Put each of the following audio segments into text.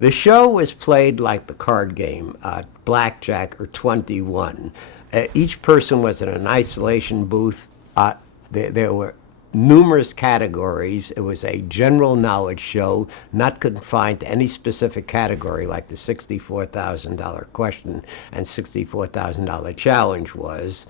The show was played like the card game, blackjack or 21. Each person was in an isolation booth. There were numerous categories. It was a general knowledge show, not confined to any specific category like the $64,000 question and $64,000 challenge was.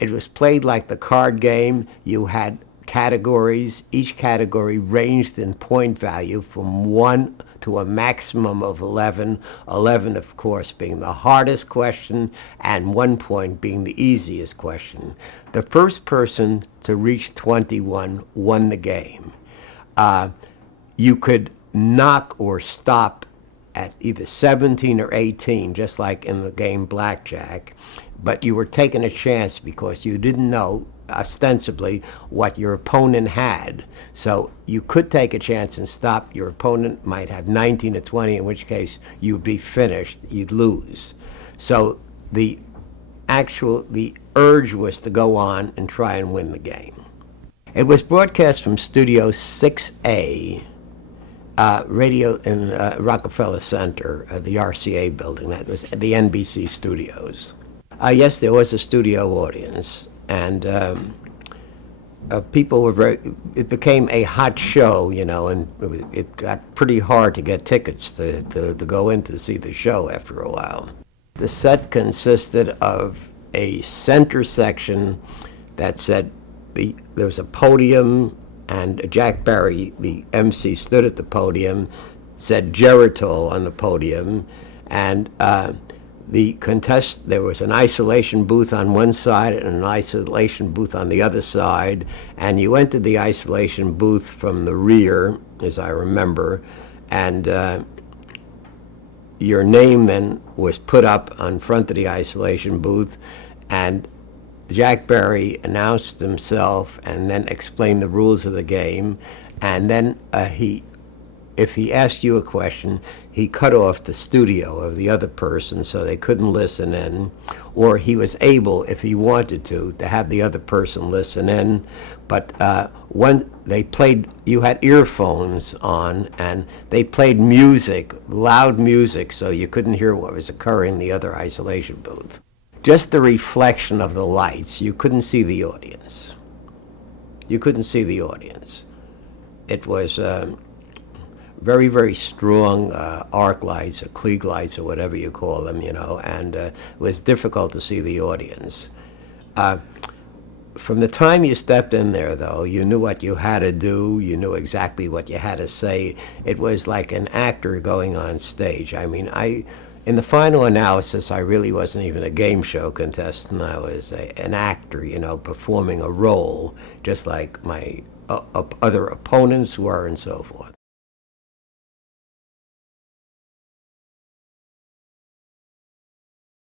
It was played like the card game. You had categories. Each category ranged in point value from 1 to a maximum of 11. 11, of course, being the hardest question and 1 point being the easiest question. The first person to reach 21 won the game. You could knock or stop at either 17 or 18, just like in the game blackjack, but you were taking a chance because you didn't know ostensibly what your opponent had. So you could take a chance and stop. Your opponent might have 19 or 20, in which case you'd be finished, you'd lose. So the urge was to go on and try and win the game. It was broadcast from Studio 6A, radio in Rockefeller Center, the RCA building. That was the NBC studios. Yes, there was a studio audience, and people were it became a hot show, and it got pretty hard to get tickets to go in to see the show after a while. The set consisted of a center section that said there was a podium, and Jack Barry, the MC, stood at the podium, said Geritol on the podium, and there was an isolation booth on one side and an isolation booth on the other side, and you entered the isolation booth from the rear, as I remember, and your name then was put up on front of the isolation booth, and Jack Barry announced himself and then explained the rules of the game, and then if he asked you a question, he cut off the studio of the other person so they couldn't listen in, or he was able, if he wanted to have the other person listen in. But when they played, you had earphones on, and they played music, loud music, so you couldn't hear what was occurring in the other isolation booth. Just the reflection of the lights, you couldn't see the audience. You couldn't see the audience. It was very, very strong arc lights or Klieg lights or whatever you call them, and it was difficult to see the audience. From the time you stepped in there, though, you knew what you had to do. You knew exactly what you had to say. It was like an actor going on stage. I mean, in the final analysis, I really wasn't even a game show contestant. I was an actor, performing a role, just like my other opponents were and so forth.